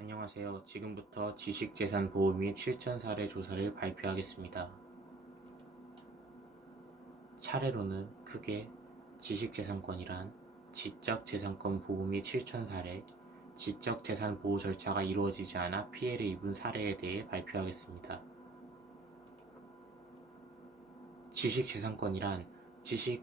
안녕하세요. 지금부터 지식재산보호 및 실천사례 조사를 발표하겠습니다. 차례로는 크게 지식재산권이란 지적재산권 보호 및 실천사례, 지적재산 보호 절차가 이루어지지 않아 피해를 입은 사례에 대해 발표하겠습니다. 지식재산권이란 지식,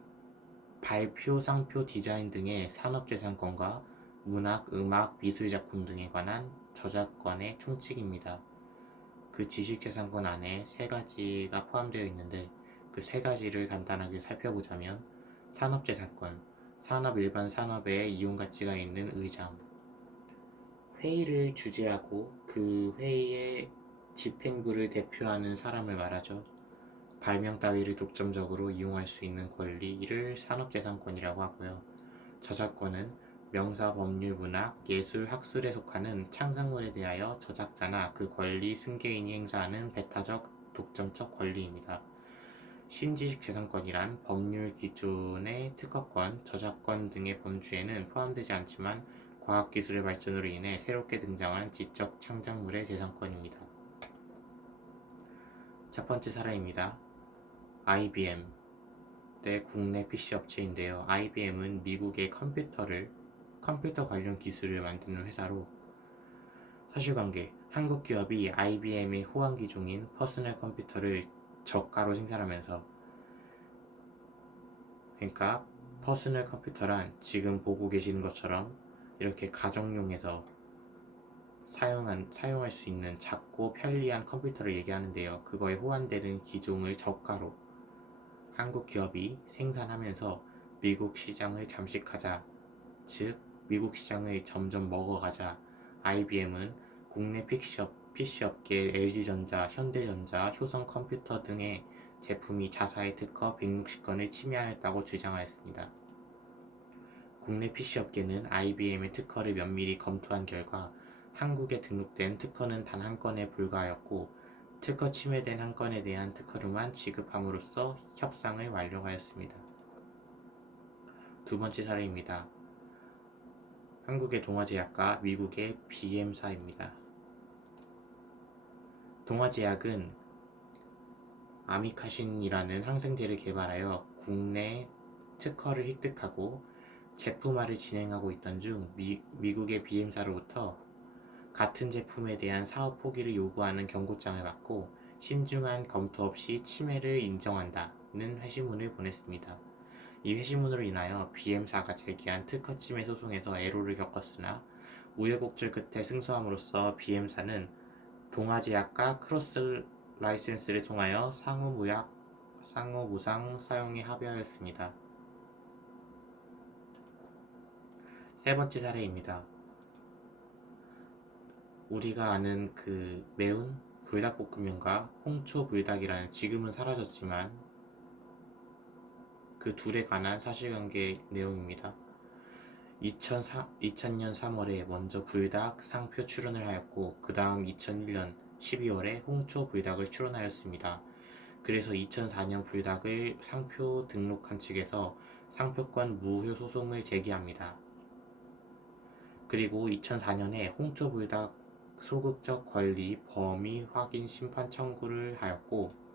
발표, 상표, 디자인 등의 산업재산권과 문학, 음악, 미술작품 등에 관한 저작권의 총칙입니다. 그 지식재산권 안에 세 가지가 포함되어 있는데 그 세 가지를 간단하게 살펴보자면 산업재산권, 산업 일반 산업에 이용가치가 있는 의장, 회의를 주재하고 그 회의의 집행부를 대표하는 사람을 말하죠. 발명 따위를 독점적으로 이용할 수 있는 권리를 산업재산권이라고 하고요. 저작권은 명사, 법률, 문학, 예술, 학술에 속하는 창작물에 대하여 저작자나 그 권리 승계인이 행사하는 배타적, 독점적 권리입니다. 신지식재산권이란 법률 기존의 특허권, 저작권 등의 범주에는 포함되지 않지만 과학기술의 발전으로 인해 새롭게 등장한 지적 창작물의 재산권입니다. 첫 번째 사례입니다. IBM 내 국내 PC 업체인데요. IBM은 미국의 컴퓨터 관련 기술을 만드는 회사로 사실관계, 한국 기업이 IBM의 호환기종인 퍼스널 컴퓨터를 저가로 생산하면서, 그러니까 퍼스널 컴퓨터란 지금 보고 계시는 것처럼 이렇게 가정용에서 사용할 수 있는 작고 편리한 컴퓨터를 얘기하는데요. 그거에 호환되는 기종을 저가로 한국 기업이 생산하면서 미국 시장을 잠식하자, 즉 미국 시장을 점점 먹어가자 IBM은 국내 PC업계 LG전자, 현대전자, 효성컴퓨터 등의 제품이 자사의 특허 160건을 침해하였다고 주장하였습니다. 국내 PC업계는 IBM의 특허를 면밀히 검토한 결과 한국에 등록된 특허는 단 한 건에 불과하였고 특허 침해된 한 건에 대한 특허료만 지급함으로써 협상을 완료하였습니다. 두 번째 사례입니다. 한국의 동화제약과 미국의 BM사입니다. 동화제약은 아미카신이라는 항생제를 개발하여 국내 특허를 획득하고 제품화를 진행하고 있던 중 미국의 BM사로부터 같은 제품에 대한 사업 포기를 요구하는 경고장을 받고 신중한 검토 없이 침해를 인정한다는 회신문을 보냈습니다. 이 회신문으로 인하여 BM사가 제기한 특허 침해 소송에서 애로를 겪었으나 우여곡절 끝에 승소함으로써 BM사는 동아제약과 크로스 라이센스를 통하여 상호 무상 사용에 합의하였습니다. 세 번째 사례입니다. 우리가 아는 그 매운 불닭볶음면과 홍초 불닭이라는, 지금은 사라졌지만 그 둘에 관한 사실관계 내용입니다. 2000년 3월에 먼저 불닭 상표 출원을 하였고 그 다음 2001년 12월에 홍초 불닭을 출원하였습니다. 그래서 2004년 불닭을 상표 등록한 측에서 상표권 무효 소송을 제기합니다. 그리고 2004년에 홍초 불닭 소극적 권리 범위 확인 심판 청구를 하였고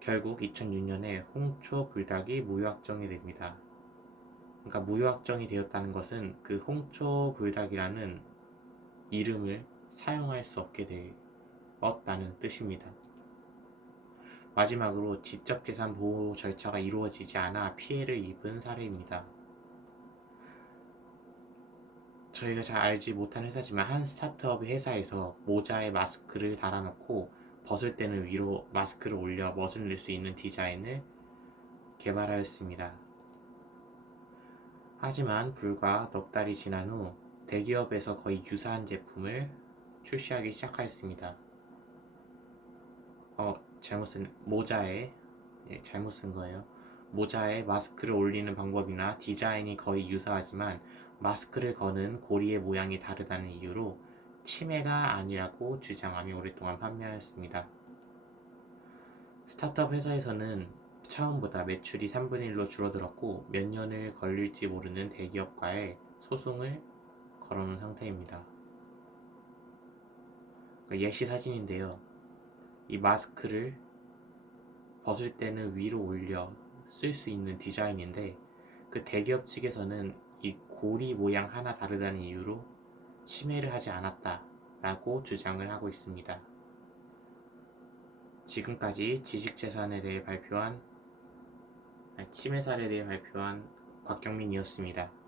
결국 2006년에 홍초 불닭이 무효확정이 됩니다. 그러니까 무효확정이 되었다는 것은 그 홍초 불닭이라는 이름을 사용할 수 없게 되었다는 뜻입니다. 마지막으로 지적재산 보호 절차가 이루어지지 않아 피해를 입은 사례입니다. 저희가 잘 알지 못한 회사지만 한 스타트업 회사에서 모자에 마스크를 달아놓고 벗을 때는 위로 마스크를 올려 멋을 낼 수 있는 디자인을 개발하였습니다. 하지만 불과 넉 달이 지난 후 대기업에서 거의 유사한 제품을 출시하기 시작하였습니다. 잘못 쓴 거예요. 모자에 마스크를 올리는 방법이나 디자인이 거의 유사하지만 마스크를 거는 고리의 모양이 다르다는 이유로 침해가 아니라고 주장하며 오랫동안 판매하였습니다. 스타트업 회사에서는 처음보다 매출이 3분의 1로 줄어들었고 몇 년을 걸릴지 모르는 대기업과의 소송을 걸어놓은 상태입니다. 예시 사진인데요. 이 마스크를 벗을 때는 위로 올려 쓸 수 있는 디자인인데 그 대기업 측에서는 이 고리 모양 하나 다르다는 이유로 침해를 하지 않았다라고 주장을 하고 있습니다. 지금까지 지식재산에 대해 발표한 침해 사례에 대해 발표한 곽경민이었습니다.